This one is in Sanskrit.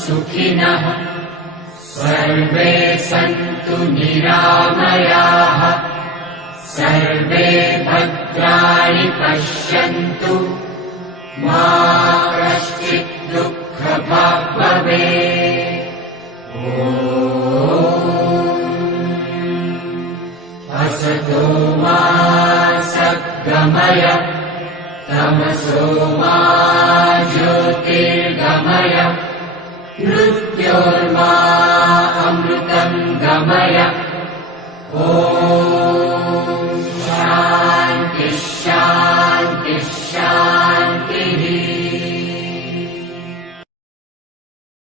सुखिनः सर्वे सन्तु निरामयाः सर्वे भद्राणि पश्यन्तु मा कश्चित् दुःखभाग् भवेत्। असतो मा सद्गमय तमसो मा ज्योतिर्गमय मृत्योर्मा अमृतम् गमय। ॐ